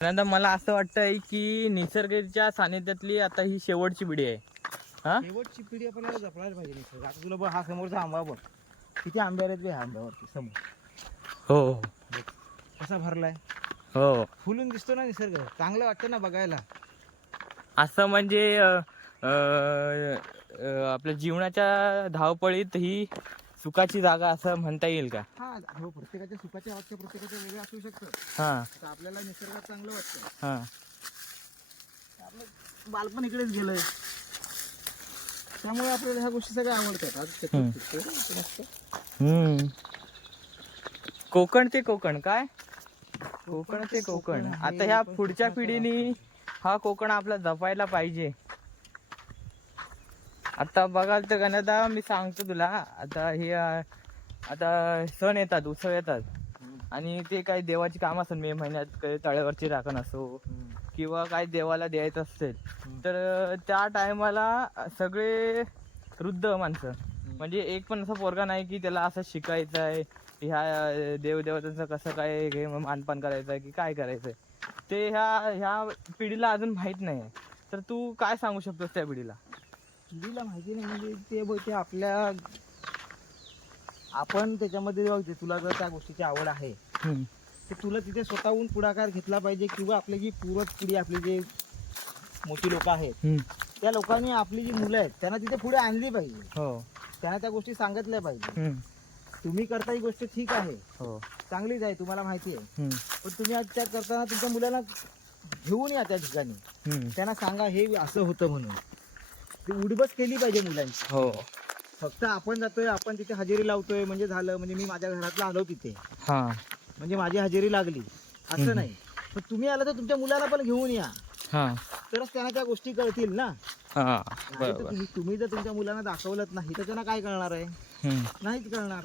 आता मला असं वाटतंय की निसर्गाच्या सानिध्यातली आता ही शेवटची पिढी आहे. हा, शेवटची पिढी आपल्याला जपलाच पाहिजे निसर्ग. आता तुला बघ, हा समोरचा आंबा बघ, किती आंबे आहेत ह्या आंब्यावरती समोर. हो कसा भरलाय, हो. फुलून दिसतो ना निसर्ग, चांगलं वाटतं ना बघायला. असं म्हणजे आपल्या जीवनाच्या धावपळीत ही सुखाची जागा असं म्हणता येईल का? हा हो, प्रत्येकाच्या सुखाच्या वाटतं, प्रत्येकाच्या वेगळं असू शकतं. हा आता आपल्याला निसर्गात चांगलं वाटतं, हा. आपलं बालपण इकडेच गेलंय, त्यामुळे आपल्याला ह्या गोष्टी सगळ्या आवडतात. कोकण ते कोकण काय, कोकण ते कोकण. आता ह्या पुढच्या पिढीने हा कोकण आपला जपायला पाहिजे. आता बघाल तर गणदा मी सांगतो तुला, आता हे आता सण येतात, उत्सव येतात, आणि ते काही देवाची काम असेल, मे महिन्यात काही तळ्यावरची राखण असो किंवा काही देवाला द्यायचं असेल, तर त्या टायमाला सगळे वृद्ध माणसं, म्हणजे एक पण असा पोरगा नाही की त्याला असं शिकायचं आहे ह्या देवदेवतांचं कसं काय हे मानपान करायचं आहे की काय करायचं आहे, ते ह्या पिढीला अजून माहीत नाही. तर तू काय सांगू शकतोस त्या पिढीला? पिढीला माहिती नाही म्हणजे ते बघ, ते आपल्या आपण त्याच्यामध्ये बघते, तुला जर त्या गोष्टीची आवड आहे तर तुला तिथे स्वतःहून पुढाकार घेतला पाहिजे, किंवा आपली जी पूर्वज पिढी, आपली जे मोठी लोक आहेत त्या लोकांनी आपली जी मुलं आहेत त्यांना तिथे पुढे आणली पाहिजे. हो, त्यांना त्या गोष्टी सांगितल्या पाहिजे. तुम्ही करता ही गोष्ट ठीक आहे, हो, चांगलीच आहे, तुम्हाला माहिती आहे, पण तुम्ही आज त्या करताना तुमच्या मुलांना घेऊन या त्या ठिकाणी, त्यांना सांगा हे असं होतं म्हणून. ती उडबस केली पाहिजे मुलांची. हो. फक्त आपण जातोय, आपण तिथे हजेरी लावतोय म्हणजे झालं, म्हणजे मी माझ्या घरातला आलो तिथे म्हणजे माझी हजेरी लागली असं नाही. पण तुम्ही आला तर तुमच्या मुलाला पण घेऊन या, तरच त्यांना त्या गोष्टी कळतील ना. तुम्ही जर तुमच्या मुलांना दाखवलंच नाही तर त्यांना काय कळणार आहे? नाहीच कळणार.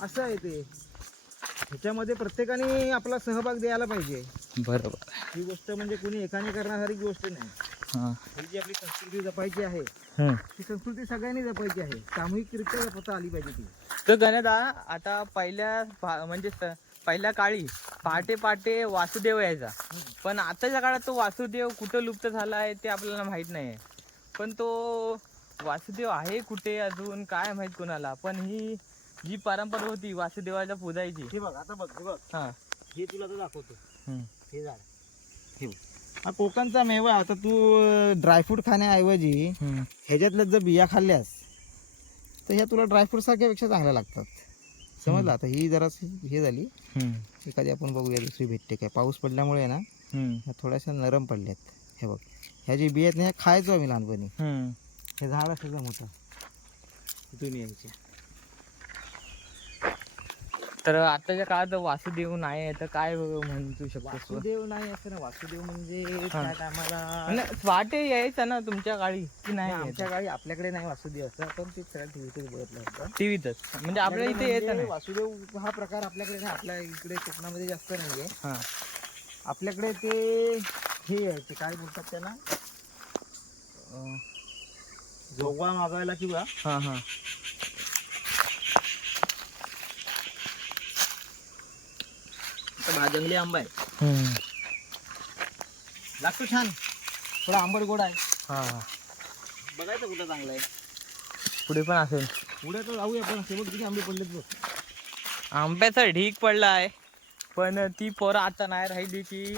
असं आहे ते. ह्याच्यामध्ये प्रत्येकाने आपला सहभाग द्यायला पाहिजे. बरोबर. ही गोष्ट म्हणजे कोणी एकाने करण्यासारखी गोष्ट नाही. ही जी आपली संस्कृती जपायची आहे, ती संस्कृती सगळ्यांनी जपायची आहे, सामूहिकरित्या जपता आली पाहिजे ती. तर गणेशदा, आता म्हणजे पहिल्या काळी पहाटे पहाटे वासुदेव यायचा, पण आताच्या काळात तो वासुदेव कुठं लुप्त झाला आहे ते आपल्याला माहित नाही. पण तो वासुदेव आहे कुठे अजून काय माहित कोणाला. पण ही जी परंपरा होती वासुदेवाच्या पूजायची, हे बघ, आता बघ, हे बघ, हा, हे तुला तर दाखवतो. हे झाड, हे बघ, हा कोकणचा मेवा. आता तू ड्रायफ्रूट खाण्याऐवजी ह्याच्यातल्या जर बिया खाल्ल्यास तर ह्या तुला ड्रायफ्रूट सारख्या पेक्षा चांगल्या लागतात. समजलं? आता ही जरा हे झाली, एखादी आपण बघूया दुसरी भेटते काय. पाऊस पडल्यामुळे ना ह्या थोड्याशा नरम पडल्यात. हे बघ, ह्या जी बिया आहेत ना, ह्या खायचो आम्ही लहानपणी. हे झाड असं मोठं इथून यायचे. तर आताच्या काळात वासुदेव नाही आहे तर काय म्हणू शकतो? वासुदेव नाही असं ना, वासुदेव म्हणजे त्या टायमाला वाटे यायचा ना तुमच्या काळी की नाही? आमच्या काळी आपल्याकडे नाही वासुदेव असं, पण ते सगळ्या टीव्हीतच बघितलं होतं. टीव्हीतच म्हणजे आपल्या इथे येत नाही वासुदेव हा प्रकार. आपल्याकडे नाही, आपल्या इकडे कोकणामध्ये जास्त नाहीये. आपल्याकडे ते हे आहे, ते काय बोलतात त्याला, जोगवा मागायला किंवा जंगली आंबा आहे, लागतो छान, थोडा आंबट गोड आहे. बघायचं कुठं चांगलं आहे, पुढे पण असेल. पुढे तर जाऊया, पण शेवट किती आंबे पडलेत बघ. आंब्याचा ढीक पडला आहे, पण ती पोरं आता नाही राहिली की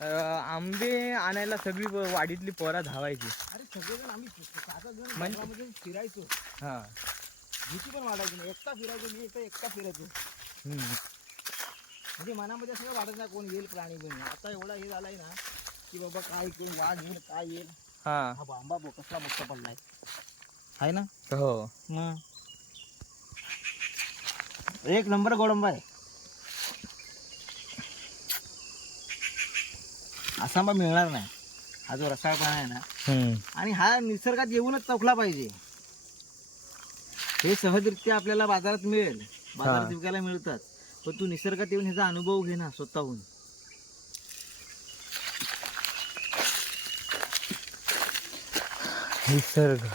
आंबे आणायला सगळी वाडीतली पोरं धावायची. अरे सगळेजण आम्ही 7 जण फिरायचो. भीती पण वाढायची नाही, एकटा फिरायचो. मी एकटा फिरायचो, म्हणजे मनामध्ये सगळं वाटत नाही कोण येईल प्राणी पण. आता एवढा हे झालाय ना की बाबा काय कोण वाघ येईल काय येईल. हा आंबा बघ कसला मोठा पडलाय, आहे ना. हो, मग एक नंबर गोडंबा आहे. असा आंबा मिळणार नाही, हा जो रसाळपणा आहे ना. आणि हा निसर्गात येऊनच चौकला पाहिजे. हे सहजरित्या आपल्याला बाजारात मिळेल, बाजारात विकायला मिळतात, पण तू निसर्गात येऊन ह्याचा अनुभव घे ना स्वतःहून. निसर्ग